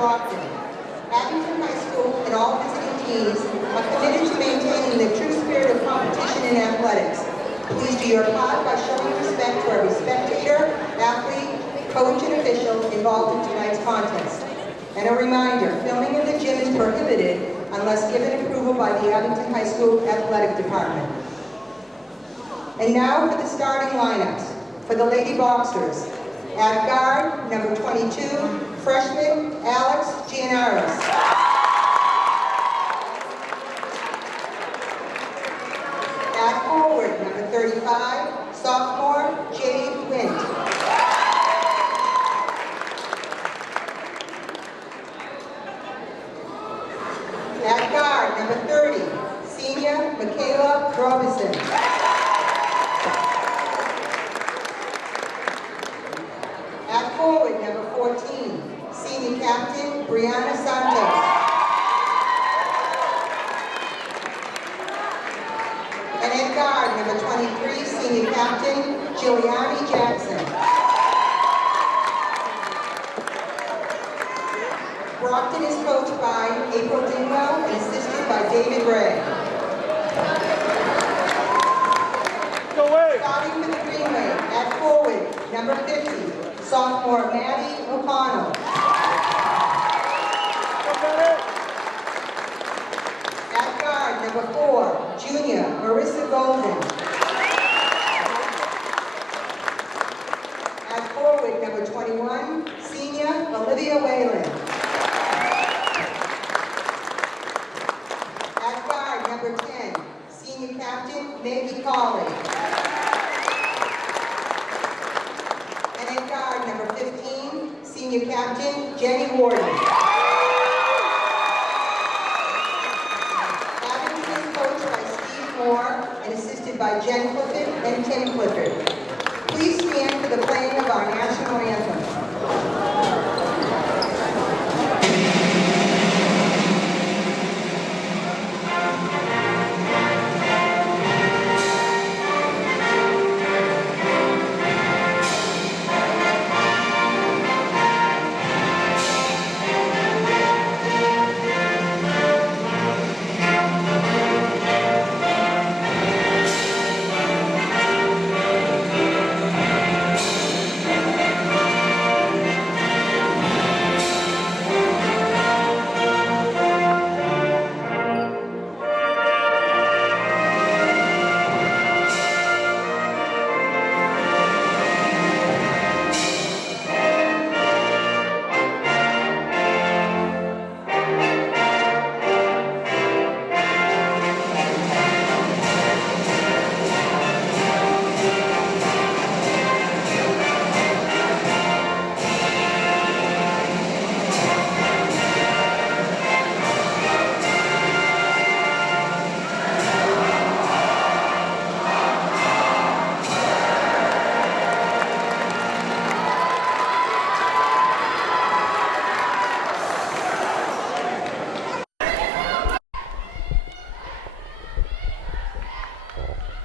Brockton. Abington High School and all visiting teams are committed to maintaining the true spirit of competition in athletics. Please do your part by showing respect to every spectator, athlete, coach, and official involved in tonight's contest. And a reminder, filming in the gym is prohibited unless given approval by the Abington High School Athletic Department. And now for the starting lineups. For the Lady Boxers, at guard, number 22, freshman Alex Gianaris. At forward, number 35, sophomore Jade Wint. At guard, number 30, senior Michaela Robinson. At forward, number 14, senior captain Brianna Santos. And at guard, number 23, senior captain Giuliani Jackson. Brockton is coached by April Dingwell and assisted by David Ray. Starting for the Green Wave, at forward, number 50, sophomore Maddie O'Connell. At guard, number 4, junior Marissa Golden. At forward, number 21, senior Olivia Whalen. At guard, number 10, senior captain Maggie Colley. And at guard, number 15, senior captain Jenny Warden. Abington is coached by Steve Moore and assisted by Jen Clifford and Tim Clifford. Please stand for the playing of our national anthem.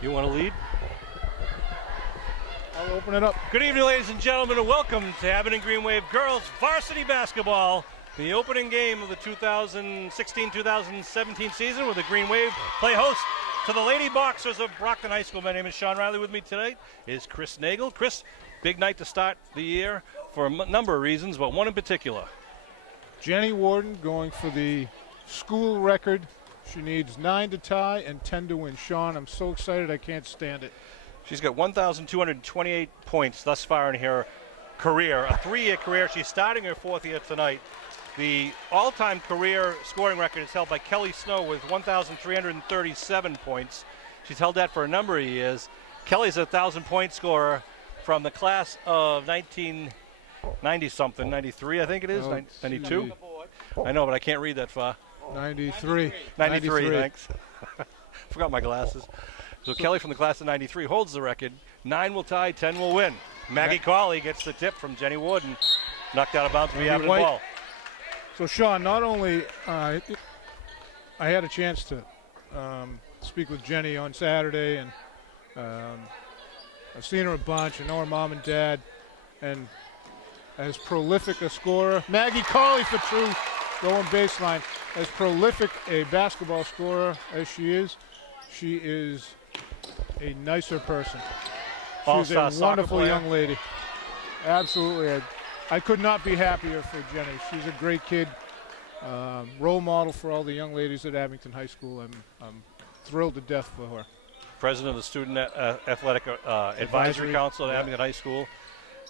You want to lead? I'll open it up. Good evening, ladies and gentlemen, and welcome to Abington Green Wave Girls Varsity Basketball, the opening game of the 2016-2017 season, where the Green Wave play host to the Lady Boxers of Brockton High School. My name is Sean Riley. With me today is Chris Nagel. Chris, big night to start the year for a number of reasons, but one in particular. Jenny Warden going for the school record. She needs 9 to tie and 10 to win. Sean, I'm so excited I can't stand it. She's got 1,228 points thus far in her career, a 3-year career. She's starting her 4th year tonight. The all-time career scoring record is held by Kelly Snow with 1,337 points. She's held that for a number of years. Kelly's a 1,000-point scorer from the class of 1990-something, 93 I think it is, 92? I know, but I can't read that far. 93. 93, thanks. Forgot my glasses. So Kelly from the class of 93 holds the record. 9 will tie, 10 will win. Maggie Colley gets the tip from Jenny Warden. Knocked out of bounds for the Abington ball. So, Sean, not only I had a chance to speak with Jenny on Saturday, and I've seen her a bunch. I know her mom and dad. And as prolific a scorer. Maggie Colley for true, going baseline. As prolific a basketball scorer as she is a nicer person. She's a wonderful young lady. Absolutely. I could not be happier for Jenny. She's a great kid, role model for all the young ladies at Abington High School. I'm thrilled to death for her. President of the Student Athletic Advisory Council at Abington High School.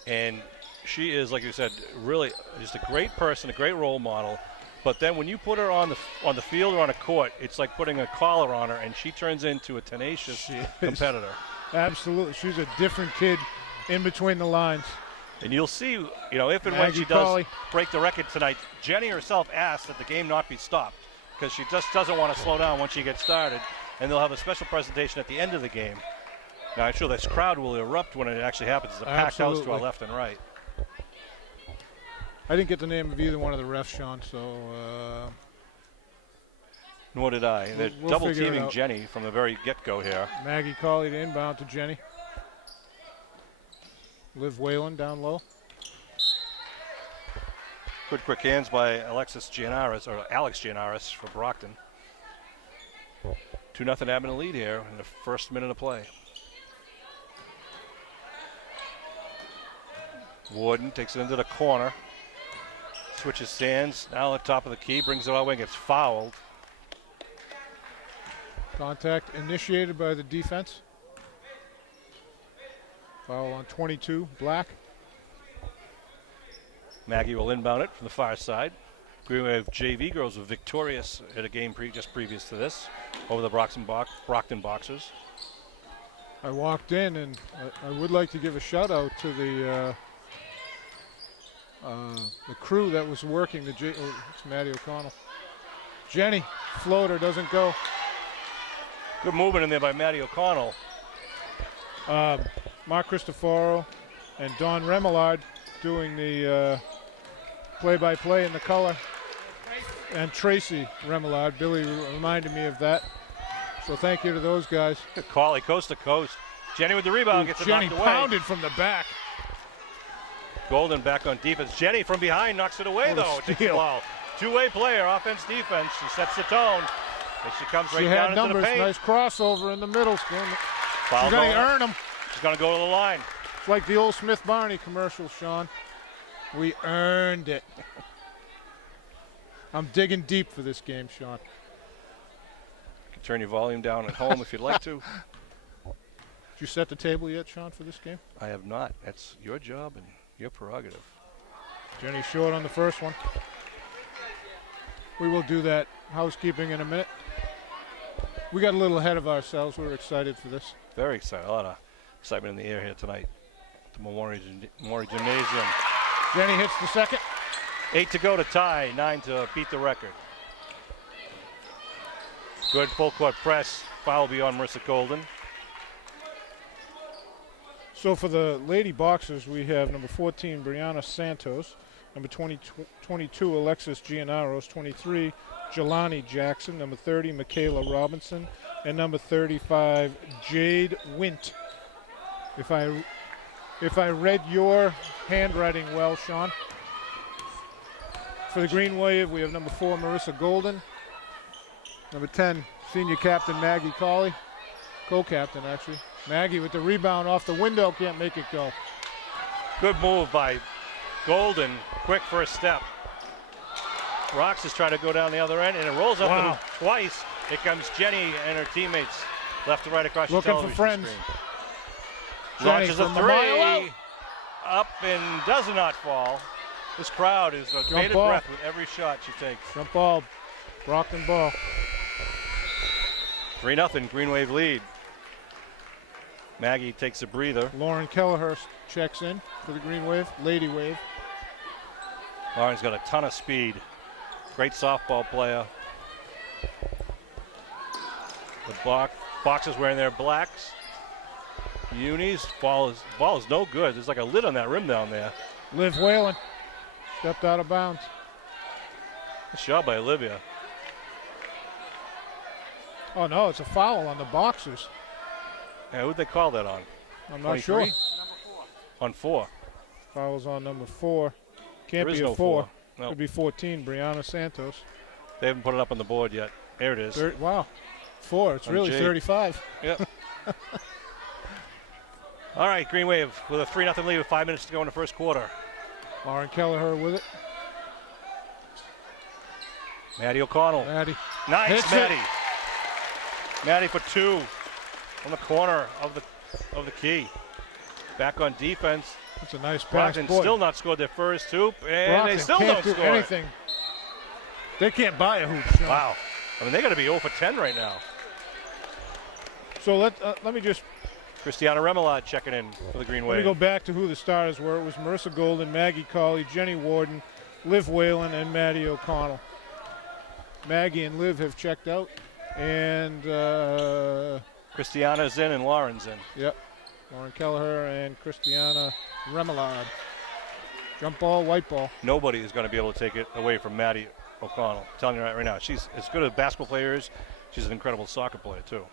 And she is, like you said, really just a great person, a great role model. But then when you put her on the field or on a court, it's like putting a collar on her, and she turns into a tenacious competitor. Absolutely. She's a different kid in between the lines. And you'll see, if and when she does break the record tonight, Jenny herself asked that the game not be stopped because she just doesn't want to slow down once she gets started. And they'll have a special presentation at the end of the game. Now, I'm sure this crowd will erupt when it actually happens. It's a packed house to our left and right. I didn't get the name of either one of the refs, Sean, so... Nor did I. They're double-teaming Jenny from the very get-go here. Maggie Colley to inbound to Jenny. Liv Whalen down low. Good quick hands by Alex Gianaris for Brockton. 2-0 Abington lead here in the first minute of play. Warden takes it into the corner. Switches stands, now at the top of the key, brings it our way, gets fouled. Contact initiated by the defense. Foul on 22, Black. Maggie will inbound it from the far side. Green Wave JV girls were victorious at a game just previous to this over the Brockton Boxers. I walked in, and I would like to give a shout out to the crew that was working. It's Maddie O'Connell. Jenny, floater, doesn't go. Good movement in there by Maddie O'Connell. Mark Cristoforo and Don Remillard doing the play-by-play in the color. And Tracy Remillard. Billy reminded me of that. So thank you to those guys. Good call, coast to coast. Jenny with the rebound, gets it knocked away. Jenny pounded from the back. Golden back on defense. Jenny from behind knocks it away, though. Takes the ball. Two-way player, offense, defense. She sets the tone. And she comes right down into the paint. Nice crossover in the middle. She's going to earn them. She's going to go to the line. It's like the old Smith Barney commercial, Sean. We earned it. I'm digging deep for this game, Sean. You can turn your volume down at home if you'd like to. Did you set the table yet, Sean, for this game? I have not. That's your job and your prerogative. Jenny short on the first one. We will do that housekeeping in a minute. We got a little ahead of ourselves. We're excited for this. Very excited. A lot of excitement in the air here tonight at the Memorial Gymnasium. Jenny hits the second. 8 to go to tie, 9 to beat the record. Good full court press. Foul beyond Marissa Golden. So for the Lady Boxers, we have number 14, Brianna Santos, number 22, Alexis Gianaros, 23, Jelani Jackson, number 30, Michaela Robinson, and number 35, Jade Wint. If I read your handwriting well, Sean. For the Green Wave, we have number 4, Marissa Golden, number 10, senior captain Maggie Colley, co-captain actually. Maggie with the rebound off the window, can't make it go. Good move by Golden, quick first step. Rox is trying to go down the other end, and it rolls up to him twice. Here comes Jenny and her teammates left to right across the television screen. Launches a three, up and does not fall. This crowd is a bated breath with every shot she takes. Jump ball, Brockton ball. 3-0 Green Wave lead. Maggie takes a breather. Lauren Kelleher checks in for the Green Wave, Lady Wave. Lauren's got a ton of speed. Great softball player. The Boxers wearing their blacks. Unis, ball is no good. There's like a lid on that rim down there. Liv Whalen stepped out of bounds. Good shot by Olivia. Oh no, it's a foul on the Boxers. Yeah, who'd they call that on? I'm not sure. On 4. Fouls on number 4. Can't There is be a no 4. No. Could be 14, Brianna Santos. They haven't put it up on the board yet. There it is. Wow. 4. It's On really Jade. 35. Yep. All right, Green Wave with a 3-0 lead with 5 minutes to go in the first quarter. Lauren Kelleher with it. Maddie O'Connell. Maddie. Nice, Hits Maddie. it. Maddie for 2 on the corner of the key. Back on defense. That's a nice pass. Brockton Boy, still not scored their first hoop, and Brockton they still can't don't do score. anything. They can't buy a hoop. Sean. Wow. I mean, they got to be 0 for 10 right now. So let me just Christiana Remoulade checking in for the Green let me Wave. go back to who the starters were. It was Marissa Golden, Maggie Colley, Jenny Warden, Liv Whalen, and Maddie O'Connell. Maggie and Liv have checked out, and Christiana's in and Lauren's in. yep, Lauren Kelleher and Christiana Remoulade. Jump ball, white ball. Nobody is going to be able to take it away from Maddie O'Connell. I'm telling you right now. She's as good a basketball player is. She's an incredible soccer player, too.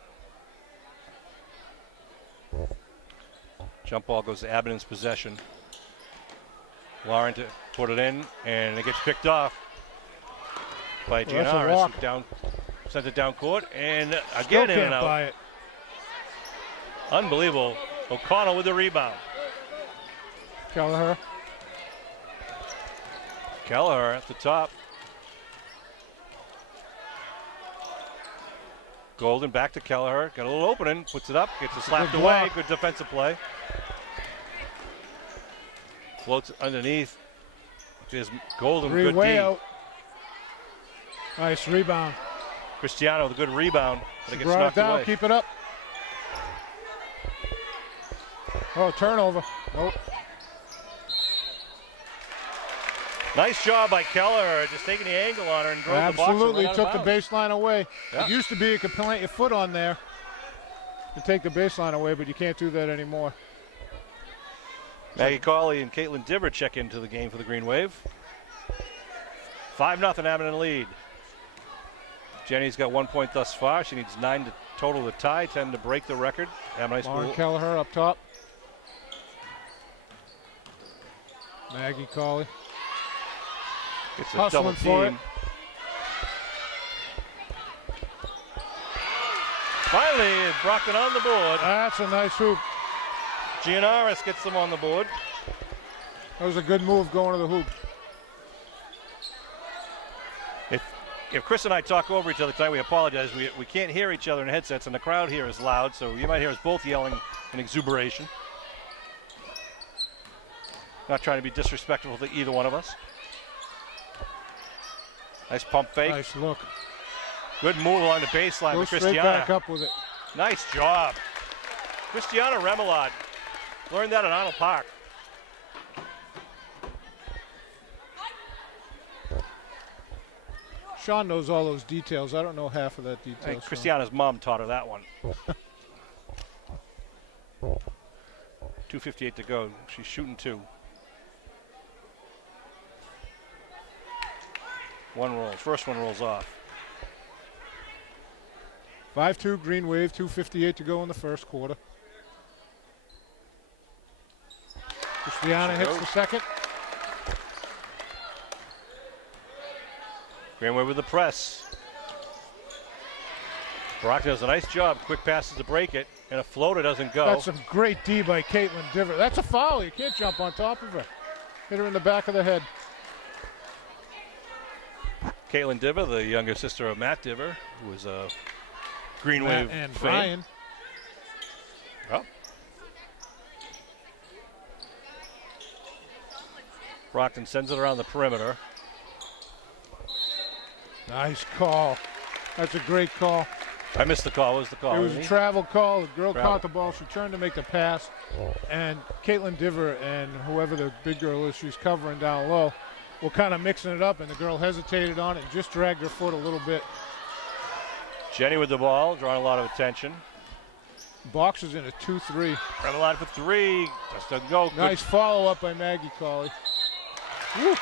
Jump ball goes to Abington's possession. Lauren to put it in, and it gets picked off by Well, that's a Giannaris. walk. Sent it down court, and Still again in and can't out. buy it. Unbelievable. O'Connell with the rebound. Kelleher. Kelleher at the top. Golden back to Kelleher. Got a little opening. Puts it up. Gets it slapped Good away. block. Good defensive play. Floats underneath. There's Golden. Three Good way D. out. Nice rebound. Cristiano with a good rebound. But it gets Brought it knocked down. away. Keep it up. Oh, turnover. Nope. Nice job by Kelleher. Just taking the angle on her and drove Absolutely the boxer right took out the of bounds. baseline away. Yeah. It used to be you could plant your foot on there and take the baseline away, but you can't do that anymore. Maggie Cawley and Caitlin Diver check into the game for the Green Wave. 5-0 Abington lead. Jenny's got 1 point thus far. She needs 9 to total to tie, 10 to break the record. Abington High Lauren School. Kelleher up top. Maggie Colley. It's a hustling double for team. Finally, Brockton on the board. That's a nice hoop. Giannaris gets them on the board. That was a good move going to the hoop. If Chris and I talk over each other tonight, we apologize. We can't hear each other in headsets, and the crowd here is loud, so you might hear us both yelling in exuberation. Not trying to be disrespectful to either one of us. Nice pump fake. Nice look. Good move along the baseline Go with straight Christiana. back up with it. Nice job. Christiana Remoulade. Learned that at Arnold Park. Sean knows all those details. I don't know half of that I detail. think Sean. Christiana's mom taught her that one. 2:58 to go. She's shooting 2. One rolls. First one rolls off. 5-2 Green Wave, 2:58 to go in the first quarter. Christiana hits the second. Greenway with the press. Brockton does a nice job. Quick passes to break it, and a floater doesn't go. That's a great D by Caitlin Diver. That's a foul. You can't jump on top of her. Hit her in the back of the head. Caitlin Diver, the younger sister of Matt Diver, who was a Green Matt Wave and fame. Brian. Oh. Brockton sends it around the perimeter. Nice call. That's a great call. I missed the call. What was the call? It was a travel call. The girl Travel. caught the ball. She turned to make the pass. And Caitlin Diver and whoever the big girl is she's covering down low were kind of mixing it up, and the girl hesitated on it and just dragged her foot a little bit. Jenny with the ball, drawing a lot of attention. Boxers in a 2-3. Remoulade for 3. Just doesn't go. Good. Nice follow-up by Maggie Colley. Woo.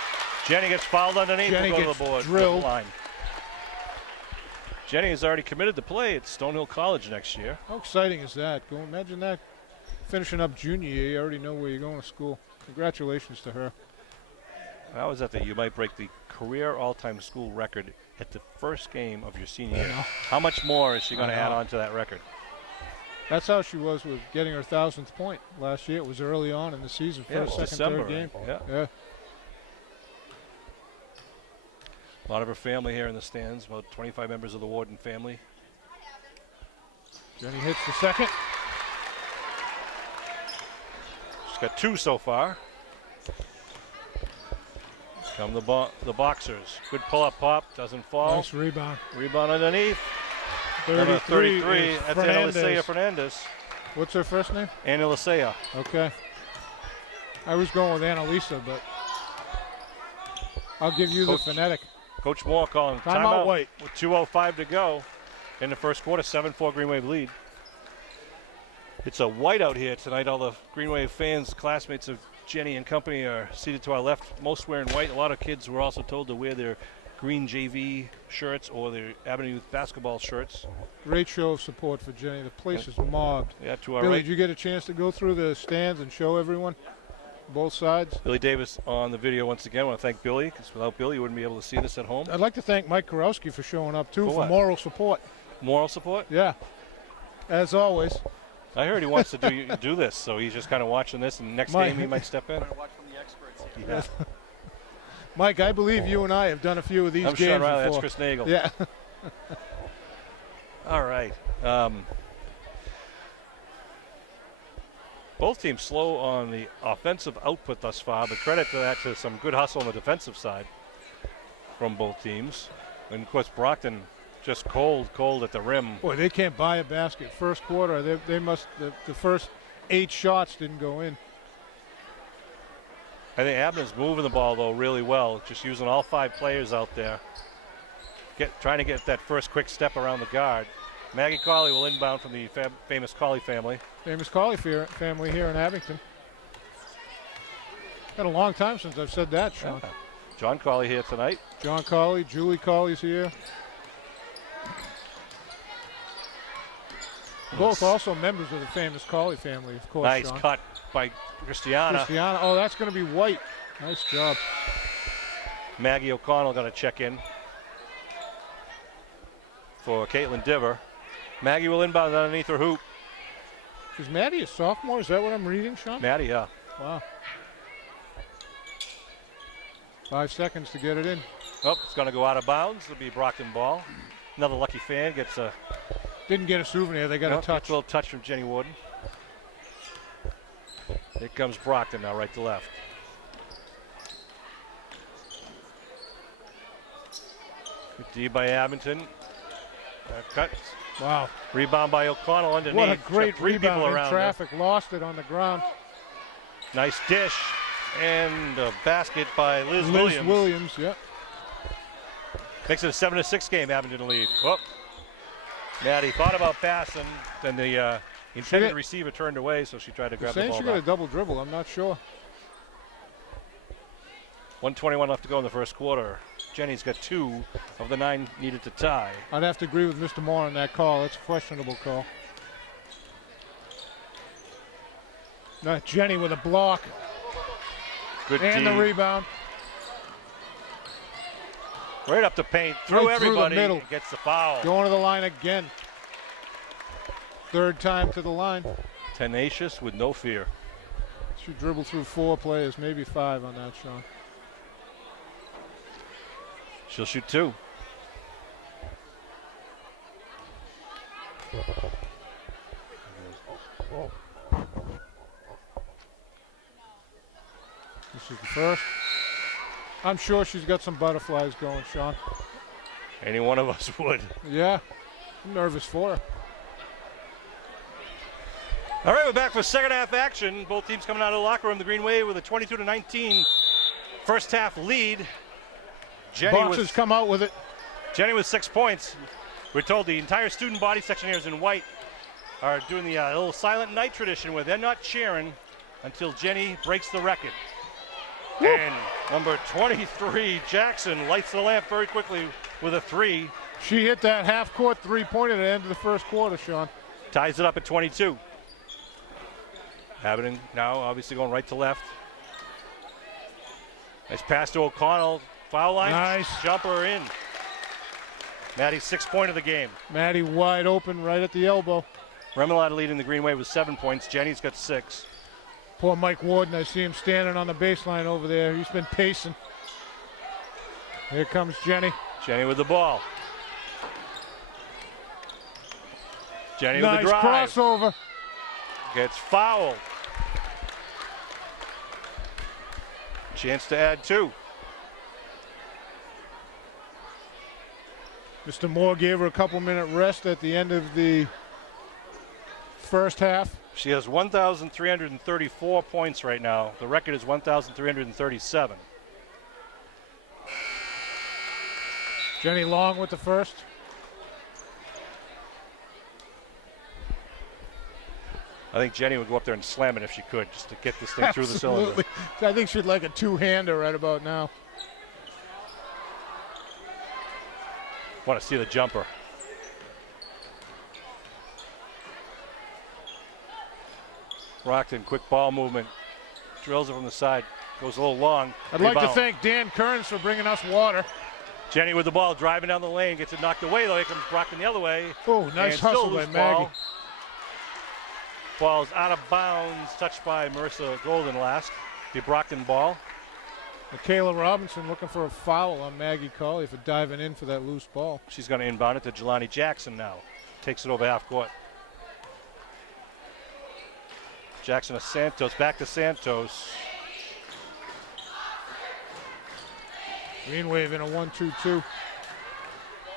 Jenny gets fouled underneath. Jenny Will go gets to the board. drilled. The line. Jenny has already committed to play at Stonehill College next year. How exciting is that? Go imagine that. Finishing up junior year, you already know where you're going to school. Congratulations to her. I was at you might break the career all-time school record at the first game of your senior year. How much more is she going to add on to that record? That's how she was with getting her 1,000th point last year. It was early on in the season, first, second, December, third game. Yeah. A lot of her family here in the stands, about 25 members of the Warden family. Jenny hits the second. She's got 2 so far. Come the Boxers. Good pull-up pop, doesn't fall. Nice rebound. Rebound underneath. 33. That's Anna Fernandez. What's her first name? Anna Licea. Okay. I was going with Annalisa, but I'll give you the phonetic. Coach Moore calling timeout White with 2:05 to go in the first quarter. 7-4 Green Wave lead. It's a whiteout here tonight. All the Green Wave fans, classmates of Jenny and company, are seated to our left. Most wearing white. A lot of kids were also told to wear their green JV shirts or their Abington Youth basketball shirts. Great show of support for Jenny. The place is mobbed. Yeah, to our Billy, right. did you get a chance to go through the stands and show everyone? Both sides. Billy Davis on the video once again. I want to thank Billy, because without Billy, you wouldn't be able to see this at home. I'd like to thank Mike Karowski for showing up, too, for moral support. Moral support? Yeah, as always. I heard he wants to do this, so he's just kind of watching this, and next game he might step in. Watch from the experts here. Yeah. Mike, I believe you and I have done a few of these I'm games Sean Riley, before. that's Chris Nagel. Yeah. All right. Both teams slow on the offensive output thus far, but credit to that to some good hustle on the defensive side from both teams. And, of course, Brockton just cold at the rim. Boy, they can't buy a basket. First quarter, they must, the first 8 shots didn't go in. I think Abner's moving the ball, though, really well, just using all 5 players out there. Trying to get that first quick step around the guard. Maggie Colley will inbound from the famous Colley family. Famous Colley family here in Abington. Been a long time since I've said that, Sean. Yeah. John Colley here tonight. John Colley, Julie Colley's here. Both also members of the famous Colley family, of course. Nice Sean. cut by Christiana. Oh, that's going to be White. Nice job. Maggie O'Connell going to check in for Caitlin Diver. Maggie will inbound underneath her hoop. Is Maddie a sophomore? Is that what I'm reading, Sean? Maddie, yeah. Wow. 5 seconds to get it in. Oh, it's going to go out of bounds. It'll be a Brockton ball. Another lucky fan gets a... Didn't get a souvenir. They got a touch. A little touch from Jenny Warden. Here comes Brockton now, right to left. Good D by Abington. Cut. Wow. Rebound by O'Connell underneath. What a great rebound in around traffic. Lost it on the ground. Nice dish. And a basket by Liz Williams. Williams. Yep. Makes it a 7-6 game, Abington lead. Whoop. Maddie thought about passing, then the intended receiver turned away, so she tried to grab the ball she back. got a double dribble, I'm not sure. 1:21 left to go in the first quarter. Jenny's got 2 of the 9 needed to tie. I'd have to agree with Mr. Moore on that call. That's a questionable call. Now Jenny with a block. Good and D. the rebound. Right up the paint, through right everybody, through the middle. Gets the foul. Going to the line again. 3rd time to the line. Tenacious with no fear. She dribbled through 4 players, maybe 5 on that, Sean. She'll shoot 2. This is the first. I'm sure she's got some butterflies going, Sean. Any one of us would. Yeah, I'm nervous for her. All right, we're back for second half action. Both teams coming out of the locker room. The Green Wave with a 22-19 first half lead. Boxers come out with it. Jenny with 6 points. We're told the entire student body section here is in white. Are doing the little silent night tradition where they're not cheering until Jenny breaks the record. Woo. And number 23, Jackson, lights the lamp very quickly with a 3. She hit that half-court three-pointer at the end of the first quarter, Sean. Ties it up at 22. Abington now obviously going right to left. Nice pass to O'Connell. Foul line. Nice. Jumper in. Maddie's 6th point of the game. Maddie wide open right at the elbow. Remoulade leading the Green Wave with 7 points. Jenny's got 6. Poor Mike Warden, I see him standing on the baseline over there. He's been pacing. Here comes Jenny. Jenny with the ball. Jenny with the drive. Nice crossover. Gets fouled. Chance to add 2. Mr. Moore gave her a couple-minute rest at the end of the first half. She has 1,334 points right now. The record is 1,337. Jenny Long with the first. I think Jenny would go up there and slam it if she could, just to get this thing through the cylinder. I think she'd like a two-hander right about now. Want to see the jumper. Brockton, quick ball movement. Drills it from the side. Goes a little long. I'd like to thank Dan Kearns for bringing us water. Jenny with the ball, driving down the lane. Gets it knocked away, though. Here comes Brockton the other way. Oh, nice hustle by Maggie. Ball's out of bounds, touched by Marissa Golden last. The Brockton ball. Michaela Robinson looking for a foul on Maggie Colley for diving in for that loose ball. She's going to inbound it to Jelani Jackson now. Takes it over half court. Jackson to Santos, back to Santos. Green Wave in a 1-2-2.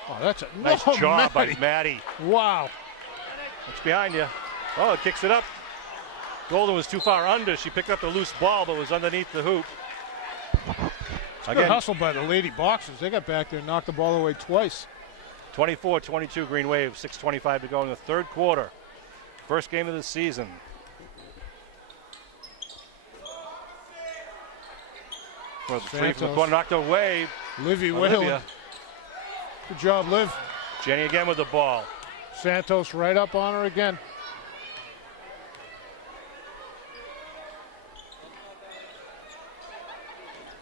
Oh, that's a nice job by Maddie. Wow. It's behind you. Oh, it kicks it up. Golden was too far under. She picked up the loose ball, but was underneath the hoop. Good hustle by the Lady Boxers. They got back there and knocked the ball away twice. 24-22 Green Wave, 6:25 to go in the third quarter. First game of the season. Well, the three from the corner knocked away. Livy Whalen. Good job, Liv. Jenny again with the ball. Santos right up on her again.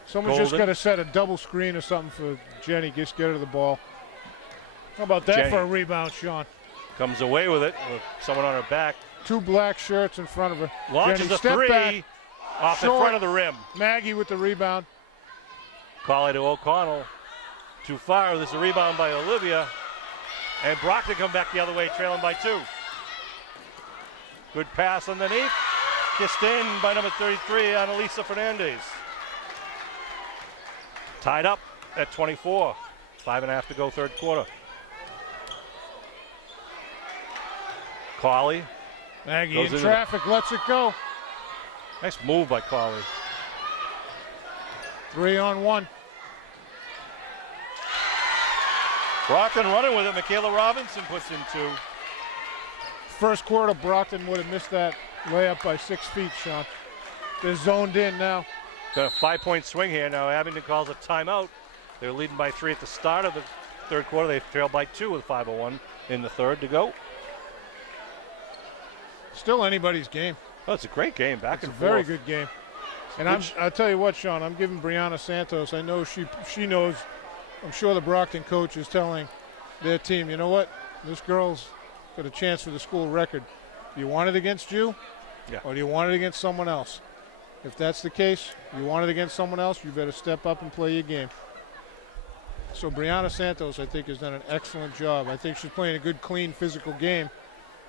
Someone's just got to set a double screen or something for Jenny. Just get her the ball. How about that for a rebound, Sean? Comes away with it with someone on her back. 2 black shirts in front of her. Launches a three back, off the front of the rim. Maggie with the rebound. Colley to O'Connell. Too far. There's a rebound by Olivia. And Brockton come back the other way, trailing by 2. Good pass underneath. Kissed in by number 33, Annalisa Fernandez. Tied up at 24. 5.5 to go, third quarter. Colley. Maggie in traffic, lets it go. Nice move by Colley. 3-on-1. Brockton running with it. Michaela Robinson puts in 2. First quarter, Brockton would have missed that layup by 6 feet, Sean. They're zoned in now. Got a 5-point swing here now. Abington calls a timeout. They're leading by 3 at the start of the third quarter. They trail by 2 with 5:01 in the third to go. Still anybody's game. Oh, it's a great game, back and forth. Very good game. And I'll tell you what, Sean, I'm giving Brianna Santos. I know she knows. I'm sure the Brockton coach is telling their team, you know what? This girl's got a chance for the school record. Do you want it against you? Yeah. Or do you want it against someone else? If that's the case, you want it against someone else, you better step up and play your game. So Brianna Santos, I think, has done an excellent job. I think she's playing a good, clean, physical game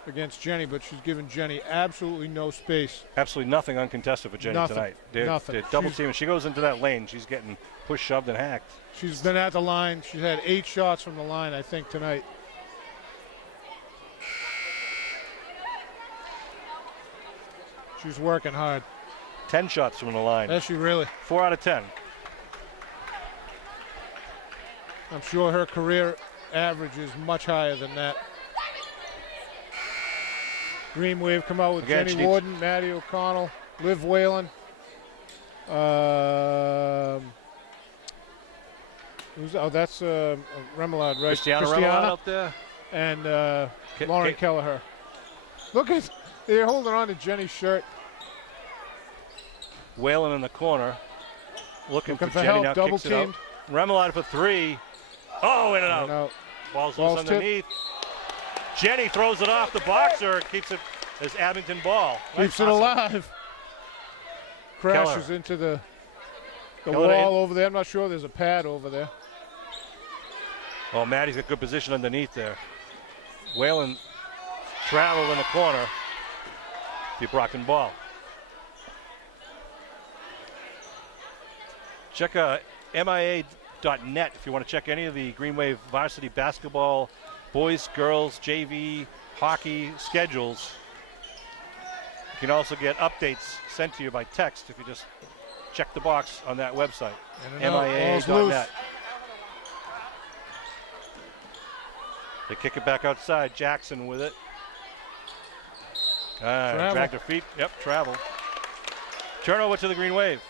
against Jenny, but she's given Jenny absolutely no space. Absolutely nothing uncontested for Jenny tonight. Nothing. They're double teaming. She goes into that lane, she's getting pushed, shoved, and hacked. She's been at the line. She's had 8 shots from the line, I think, tonight. She's working hard. 10 shots from the line. Is she really? 4 out of 10. I'm sure her career average is much higher than that. Green Wave come out with again, Jenny Warden, Maddie O'Connell, Liv Whalen. That's Remoulade, right? Christiana Remoulade out there. And Lauren Kelleher. Look at, they're holding on to Jenny's shirt. Whalen in the corner. Looking for for Jenny, help, now double kicks it out. teamed. Remelad for three. Oh, in and out. And out. Ball's loose Ball's underneath. Jenny throws it off the boxer, keeps it as Abington ball. Keeps it alive. Crashes into the Keller wall over there. I'm not sure there's a pad over there. Oh, Maddie's got good position underneath there. Whalen traveled in the corner. The Brockton ball. Check MIA.net if you want to check any of the Green Wave varsity basketball, boys, girls, JV, hockey schedules. You can also get updates sent to you by text if you just check the box on that website, MIA.net. They kick it back outside. Jackson with it. Dragged her feet. Yep, travel. Turnover to the Green Wave.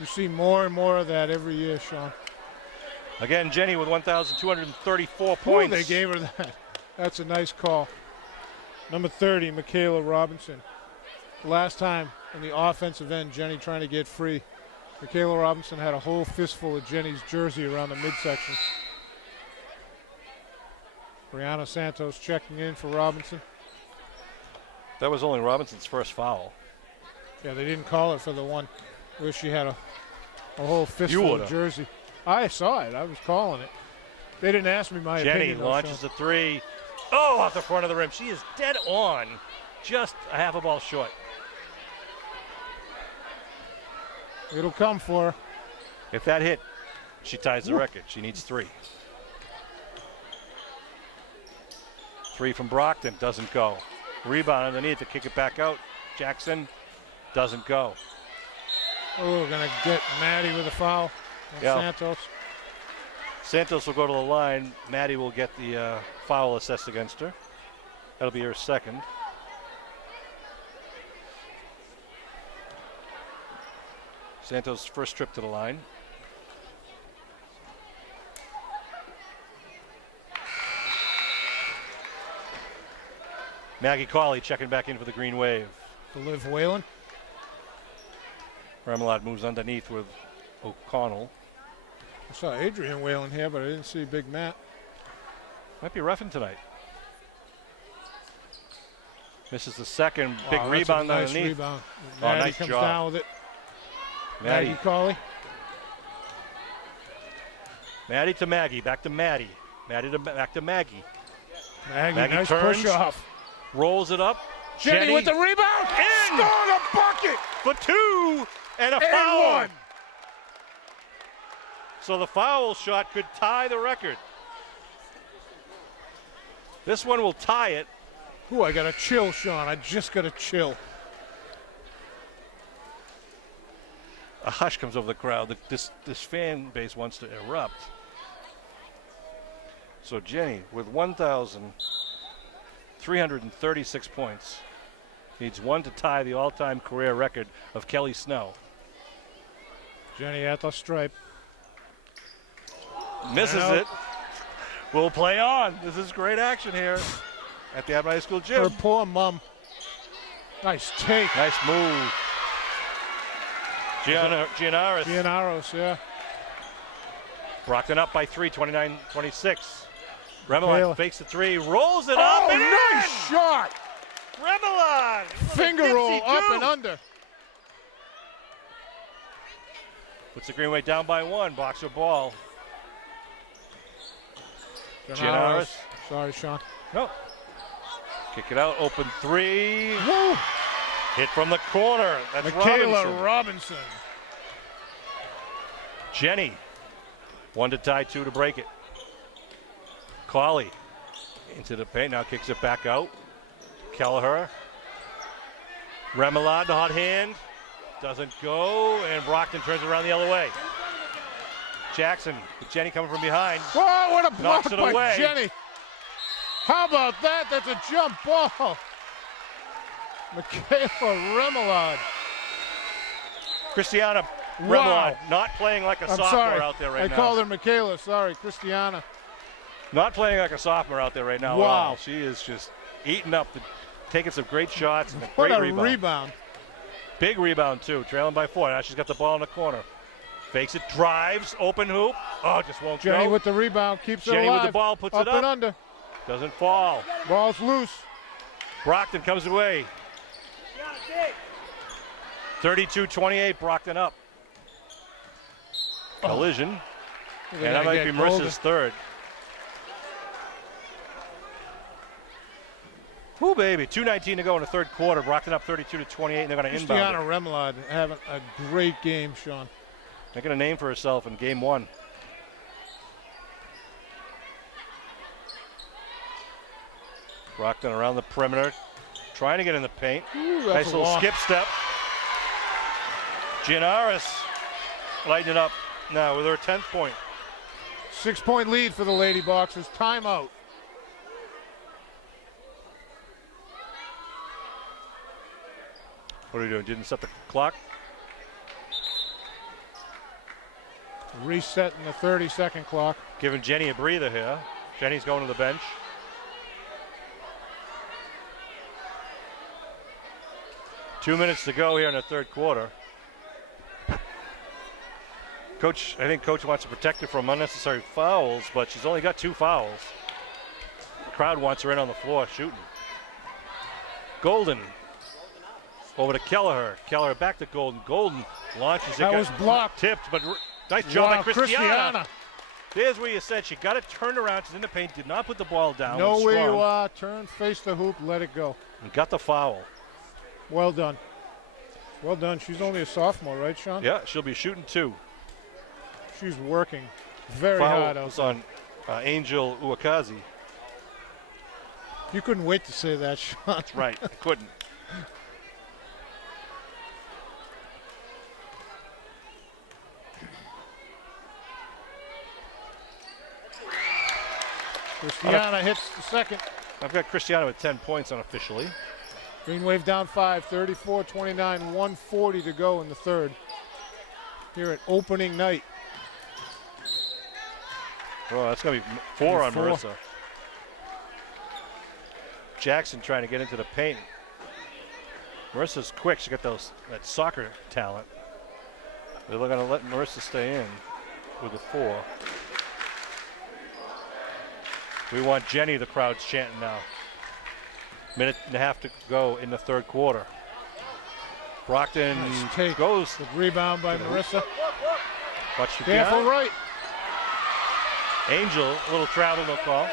You see more and more of that every year, Sean. Again, Jenny with 1,234 points. Ooh, they gave her that. That's a nice call. Number 30, Michaela Robinson. Last time in the offensive end, Jenny trying to get free. Michaela Robinson had a whole fistful of Jenny's jersey around the midsection. Brianna Santos checking in for Robinson. That was only Robinson's first foul. Yeah, they didn't call it for the one where she had a whole fistful of jersey. I saw it. I was calling it. They didn't ask me my opinion. Jenny launches a three. Oh, off the front of the rim. She is dead on. Just a half a ball short. It'll come for her. If that hit, she ties the record. She needs three. Three from Brockton. Doesn't go. Rebound underneath to kick it back out. Jackson doesn't go. Oh, we're going to get Maddie with a foul. Santos. Santos will go to the line. Maddie will get the foul assessed against her. That'll be her second. Santos' first trip to the line. Maggie Cawley checking back in for the Green Wave. To Liv Whalen. Remelad moves underneath with O'Connell. I saw Adrian Whalen here, but I didn't see Big Matt. Might be roughing tonight. Misses the second. Big Wow, rebound nice underneath. Rebound. Oh, Maddie nice comes job. down with it. Maddie. Maggie Cawley. Maddie to Maggie. Back to Maddie. Back to Maggie. Maggie nice turns, push off. Rolls it up. Jenny with the rebound. In. Scored a bucket. For two and a And foul. one. So the foul shot could tie the record. This one will tie it. Ooh, I got a chill, Sean. I just got a chill. A hush comes over the crowd. This fan base wants to erupt. So Jenny with 1,336 points needs one to tie the all-time career record of Kelly Snow. Jenny at the stripe. Misses it. We'll play on. This is great action here at the Abington High School gym. Her poor mom. Nice take. Nice move. Gianaris. Gianaros, yeah. Brockton up by 3, 29-26. Remelad fakes the three, rolls it up. Oh, and nice in! shot. Remelad. Finger roll up and under. Puts the Green Wave down by one. Boxer ball. Gianaris. Sorry, Sean. No. Kick it out. Open three. Woo. Hit from the corner. That's Michaela Robinson. Jenny. One to tie, two to break it. Cawley into the paint. Now kicks it back out. Kelleher. Remelad, the hot hand. Doesn't go. And Brockton turns around the other way. Jackson, with Jenny coming from behind. Oh, what a block Knocks it by away. Jenny. How about that? That's a jump ball. Michaela Remelad. Christiana Wow. Remelad, not playing like a sophomore sorry. out there right now. I called her Michaela. Sorry, Christiana. Not playing like a sophomore out there right now. Wow. At all. She is just eating up, taking some great shots and a What great a rebound. rebound. Big rebound, too. Trailing by 4. Now she's got the ball in the corner. Fakes it, drives, open hoop. Oh, just won't go. Jenny with the rebound, keeps it alive. Jenny with the ball, puts it up. And under. Doesn't fall. Ball's loose. Brockton comes away. 32-28, Brockton up. Collision. And that might be Marissa's third. Whoo, baby. 2:19 to go in the third quarter. Brockton up 32-28, and they're going to inbound. Christiana Remlad having a great game, Sean. Making a name for herself in game 1. Brockton around the perimeter, trying to get in the paint. Ooh, nice little skip step. Giannaris lighting it up now with her 10th point. 6-point lead for the Lady Boxers. Timeout. What are you doing? Didn't set the clock? Resetting the 30-second clock. Giving Jenny a breather here. Jenny's going to the bench. Two minutes to go here in the third quarter. Coach, I think Coach wants to protect her from unnecessary fouls, but she's only got 2 fouls. The crowd wants her in on the floor shooting. Golden over to Kelleher. Kelleher back to Golden. Golden launches it. That was blocked. Tipped, but nice job by Christiana. Christiana. There's where you said she got it turned around. She's in the paint, did not put the ball down. Know where you are, turn, face the hoop, let it go. And got the foul. Well done. Well done. She's only a sophomore, right, Sean? Yeah, she'll be shooting 2. She's working very Foul hard out was there. on Angel Uwakazi. You couldn't wait to say that, Sean. That's right, I couldn't. Christiana hits the second. I've got Christiana with 10 points unofficially. Green Wave down 5, 34-29, 1:40 to go in the third. Here at opening night. Oh, that's going to be 4 on 4. Marissa. Jackson trying to get into the paint. Marissa's quick. She got that soccer talent. They're going to let Marissa stay in with the 4. We want Jenny, the crowd's chanting now. Minute and a half to go in the third quarter. Brockton goes. The rebound by Marissa. Careful right. Angel, a little travel, no call.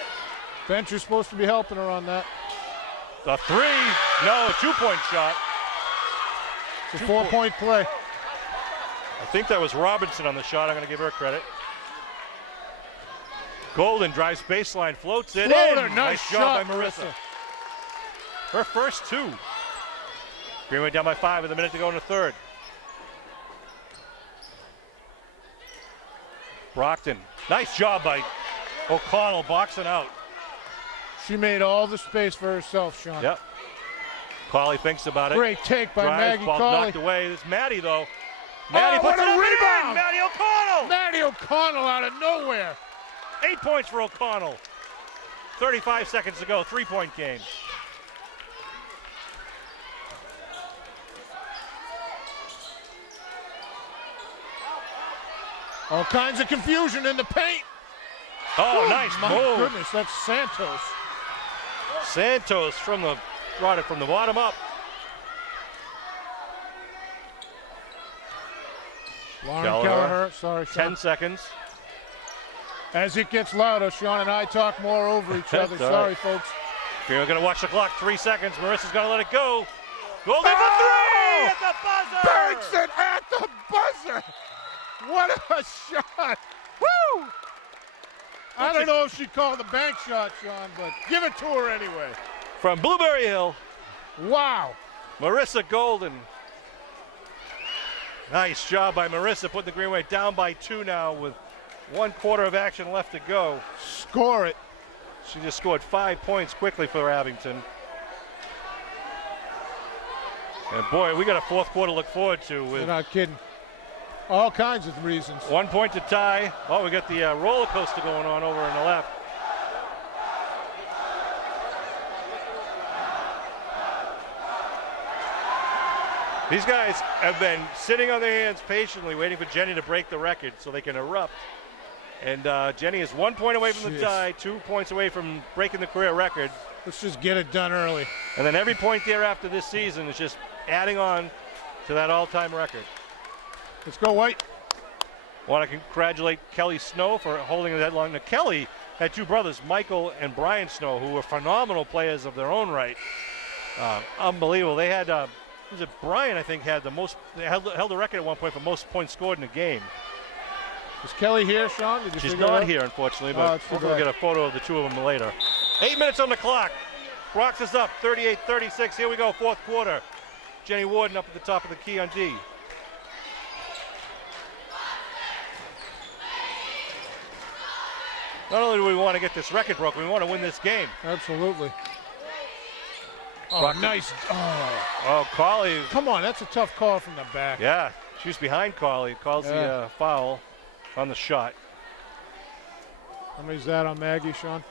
Bencher's supposed to be helping her on that. The 3, no, 2-point shot. It's a 4-point play. I think that was Robinson on the shot. I'm going to give her credit. Golden drives baseline, floats it in. Nice job by Marissa. Her first 2. Greenway down by 5 with a minute to go in the third. Brockton, nice job by O'Connell boxing out. She made all the space for herself, Sean. Yep. Cauley thinks about it. Great take by Maggie ball Cauley. knocked away. This Maddie, though. Maddie puts what it a up rebound! in. Maddie O'Connell! Maddie O'Connell out of nowhere. 8 points for O'Connell. 35 seconds to go, 3-point game. All kinds of confusion in the paint. Oh, nice my move. Goodness, that's Santos. Santos brought it from the bottom up. Lauren Kelleher, sorry, Sean. 10 seconds. As it gets louder, Sean and I talk more over each other. Sorry, folks. You're going to watch the clock, 3 seconds. Marissa's going to let it go. Golden for 3 at the buzzer! Banks it at the buzzer! What a shot! Woo! I don't know if she'd call the bank shot, Sean, but give it to her anyway. From Blueberry Hill. Wow. Marissa Golden. Nice job by Marissa, putting the Greenway down by 2 now with 1/4 of action left to go. Score it. She just scored 5 points quickly for Abington. And boy, we got a fourth quarter to look forward to. You're not kidding. All kinds of reasons. 1 point to tie. Oh, we got the roller coaster going on over on the left. These guys have been sitting on their hands patiently waiting for Jenny to break the record so they can erupt. And Jenny is 1 point away from the tie, 2 points away from breaking the career record. Let's just get it done early. And then every point thereafter this season is just adding on to that all-time record. Let's go, White. Want to congratulate Kelly Snow for holding that long. Now, Kelly had two brothers, Michael and Brian Snow, who were phenomenal players of their own right. Unbelievable. They had, was it Brian, I think, had the most, held the record at one point for most points scored in a game. Is Kelly here, Sean? Did you She's figure it not out? here, unfortunately, but we'll get a photo of the two of them later. 8 minutes on the clock. Brox is up, 38-36. Here we go, fourth quarter. Jenny Warden up at the top of the key on D. Not only do we want to get this record broken, we want to win this game. Absolutely. Oh, Brockton. nice. Oh, Carly. Come on, that's a tough call from the back. Yeah, she was behind Carly. Calls the foul on the shot. How many's that on Maggie, Sean?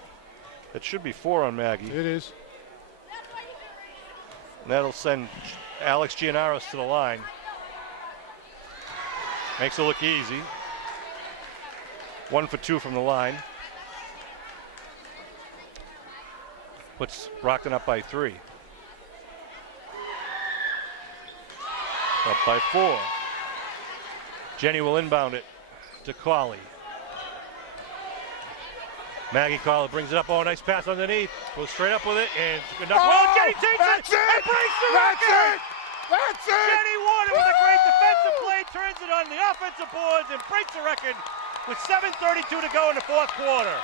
It should be 4 on Maggie. It is. And that'll send Alex Giannaros to the line. Makes it look easy. 1 for 2 from the line. Puts Brockton up by 3. Up by 4. Jenny will inbound it to Colley. Maggie Colley brings it up. Oh, nice pass underneath. Goes straight up with it. And Jenny takes it. And breaks the record. That's it. Jenny Warden with a great defensive play. Turns it on the offensive boards and breaks the record with 7:32 to go in the fourth quarter.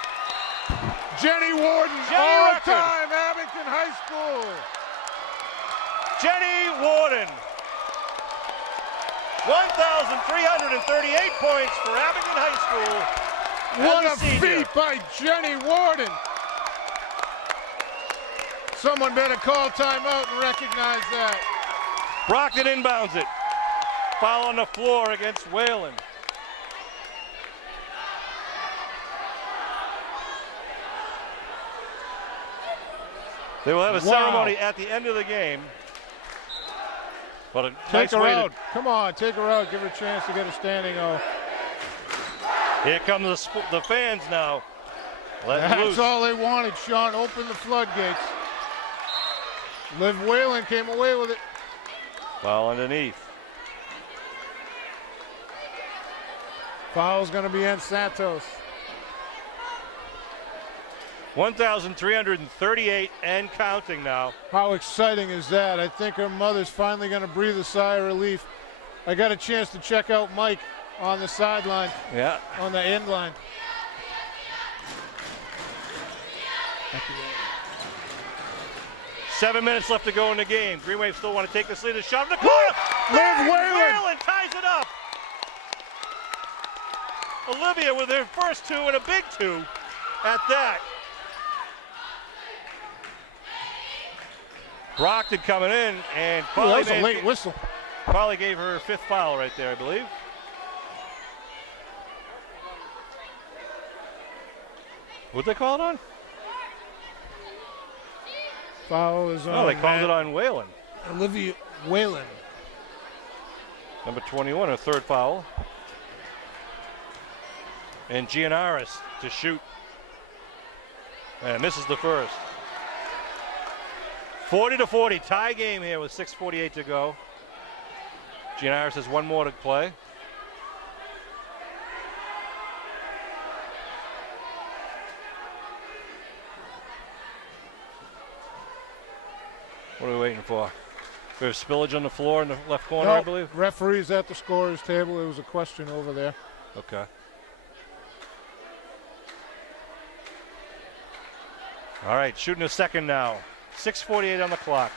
Jenny Warden, all-time Abington High School. Jenny Warden. 1,338 points for Abington High School. What a feat by Jenny Warden. Someone better call timeout and recognize that. Brockton inbounds it. Foul on the floor against Whalen. They will have a ceremony at the end of the game. But a take nice her way out. Come on, take her out. Give her a chance to get a standing O. Here come the fans now. That's loose. all they wanted, Sean. Open the floodgates. Liv Whalen came away with it. Foul underneath. Foul's going to be on Santos. 1,338 and counting now. How exciting is that? I think her mother's finally going to breathe a sigh of relief. I got a chance to check out Mike on the sideline. Yeah. On the end line. 7 minutes left to go in the game. Green Wave still want to take this lead. A shot in the corner. Liv Whalen. Whalen ties it up. Olivia with her first 2 and a big 2 at that. Brockton coming in, and That was a late whistle. Polly gave her 5th foul right there, I believe. What'd they call it on? Foul is on. Oh, they called it on Whalen. Olivia Whalen. Number 21, her 3rd foul. And Giannaris to shoot. And misses the first. 40-40, tie game here with 6:48 to go. Giannaris has 1 more to play. What are we waiting for? We have spillage on the floor in the left corner, I believe. Referees at the scorer's table. There was a question over there. Okay. All right, shooting a second now. 6:48 on the clock.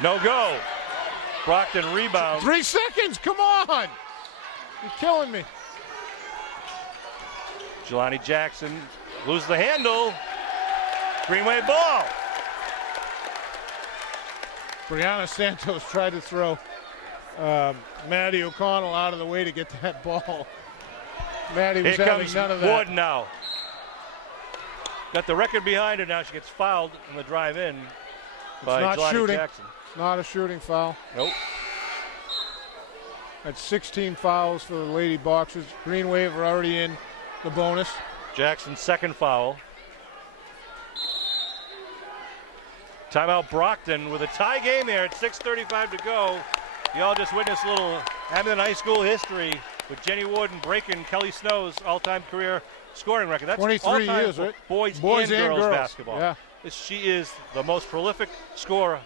No go. Brockton rebounds. 3 seconds, come on. You're killing me. Jelani Jackson loses the handle. Greenway ball. Brianna Santos tried to throw Maddie O'Connell out of the way to get that ball. Maddie was Here having comes none of that. Warden now. Got the record behind her now. She gets fouled in the drive in. by not Jelani shooting. Jackson. It's not a shooting foul. Nope. That's 16 fouls for the Lady Boxers. Green Wave are already in the bonus. Jackson's second foul. Timeout Brockton with a tie game here at 6:35 to go. You all just witnessed a little Abington High School history with Jenny Warden breaking Kelly Snow's all-time career scoring record. That's 23 all-time years, for right? boys and girls basketball. Yeah. She is the most prolific scorer.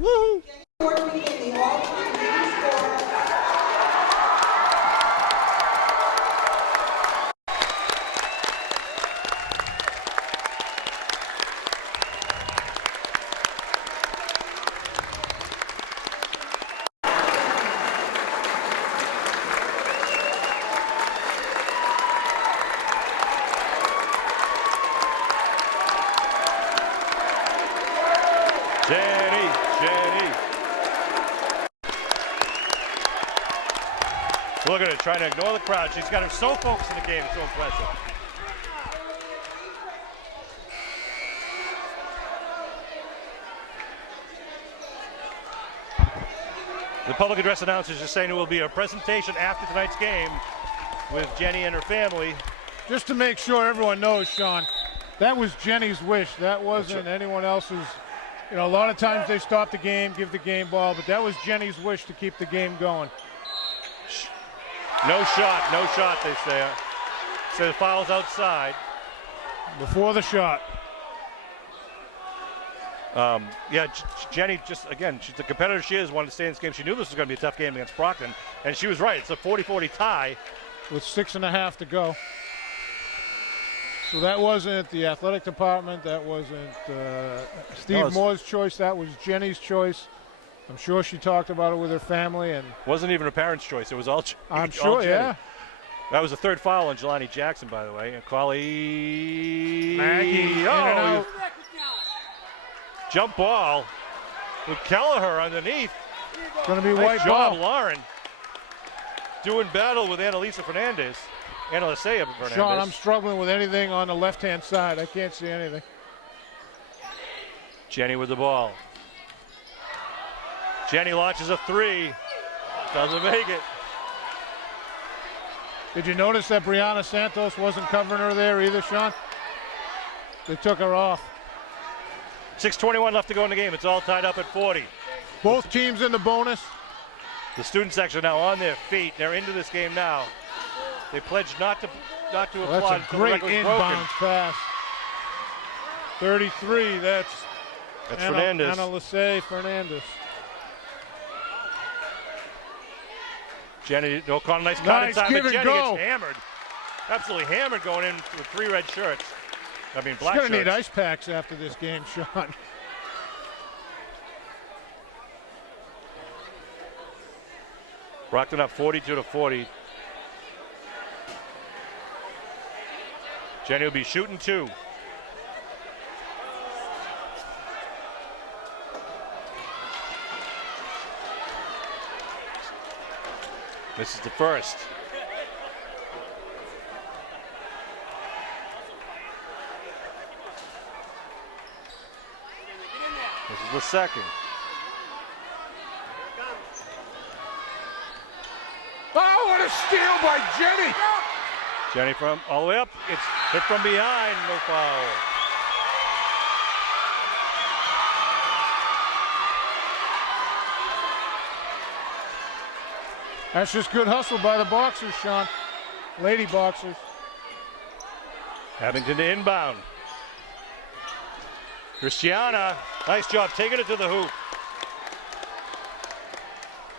Woo! Warden became the all-time leading scorer. Jenny. Look at her trying to ignore the crowd. She's got her so focused in the game. It's so impressive. The public address announcers are saying it will be a presentation after tonight's game with Jenny and her family. Just to make sure everyone knows, Sean, that was Jenny's wish. That wasn't anyone else's. You know, a lot of times they stop the game, give the game ball, but that was Jenny's wish to keep the game going. No shot, they say. So the foul's outside. Before the shot. Jenny just, again, she's the competitor she is, wanted to stay in this game. She knew this was going to be a tough game against Brockton, and she was right. It's a 40-40 tie. With 6.5 to go. So that wasn't the athletic department. That wasn't Steve Moore's choice. That was Jenny's choice. I'm sure she talked about it with her family. And wasn't even her parents' choice. It was all I'm sure, Jenny. yeah. That was the third foul on Jelani Jackson, by the way. And Maggie, oh, jump ball with Kelleher underneath. Going to be nice white job, ball. Lauren. Doing battle with Annalisa Fernandez. Annalisa Fernandez. Sean, I'm struggling with anything on the left-hand side. I can't see anything. Jenny with the ball. Jenny launches a three. Doesn't make it. Did you notice that Brianna Santos wasn't covering her there either, Sean? They took her off. 6:21 left to go in the game. It's all tied up at 40. Both teams in the bonus. The student section now on their feet. They're into this game now. They pledged not to applaud. That's a great inbound pass. 33. That's Fernandez. Annalisa Fernandez. Jenny O'Connor, nice cut inside, give but and Jenny go. gets hammered. Absolutely hammered going in with 3 red shirts. I mean, black She's shirts. going to need ice packs after this game, Sean. Brockton up 42-40. Jenny will be shooting 2. This is the first. This is the second. Oh, what a steal by Jenny! Jenny from all the way up. It's hit from behind, no foul. That's just good hustle by the Boxers, Sean. Lady Boxers. Abington to inbound. Christiana, nice job taking it to the hoop.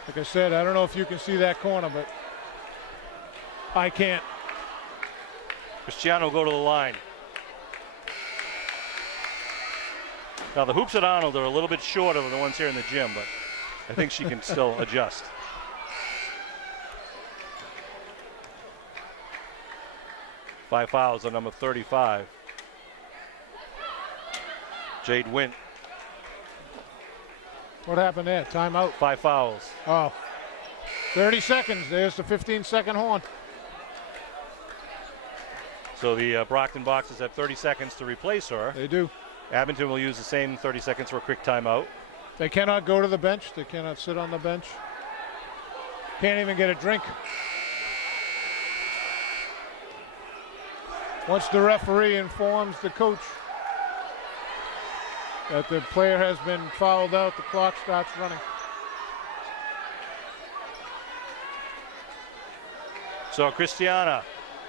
Like I said, I don't know if you can see that corner, but I can't. Christiana will go to the line. Now the hoops at Arnold are a little bit shorter than the ones here in the gym, but I think she can still adjust. Five fouls on number 35. Jade Wint. What happened there? Timeout. 5 fouls. Oh. 30 seconds. There's the 15-second horn. So the Brockton Boxers have 30 seconds to replace her. They do. Abington will use the same 30 seconds for a quick timeout. They cannot go to the bench. They cannot sit on the bench. Can't even get a drink. Once the referee informs the coach that the player has been fouled out, the clock starts running. So Christiana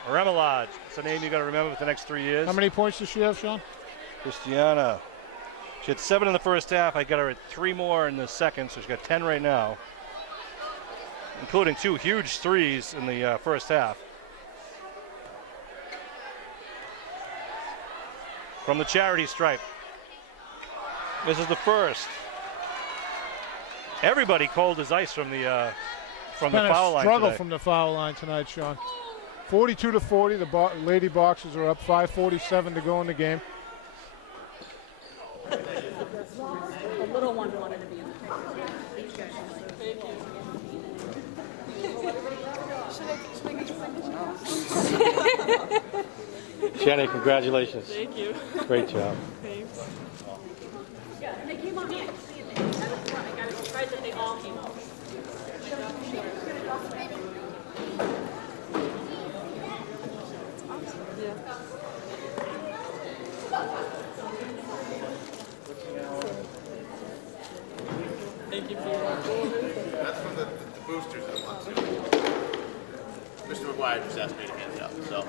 Remelage, it's a name you got to remember for the next 3 years. How many points does she have, Sean? Christiana, she had 7 in the first half. I got her at 3 more in the second, so she's got 10 right now, including 2 huge threes in the first half. From the charity stripe. This is the first. Everybody cold as ice from the foul line today. Struggle from the foul line tonight, Sean. 42-40. The Lady Boxers are up. 5:47 to go in the game. The little one wanted to be in the picture. Jenny, congratulations. Thank you. Great job. Thanks. Yeah, they came on. I got it surprised that they all came out. Thank you for That's from the boosters that want to. Mr. McGuire just asked me to hand it out, so.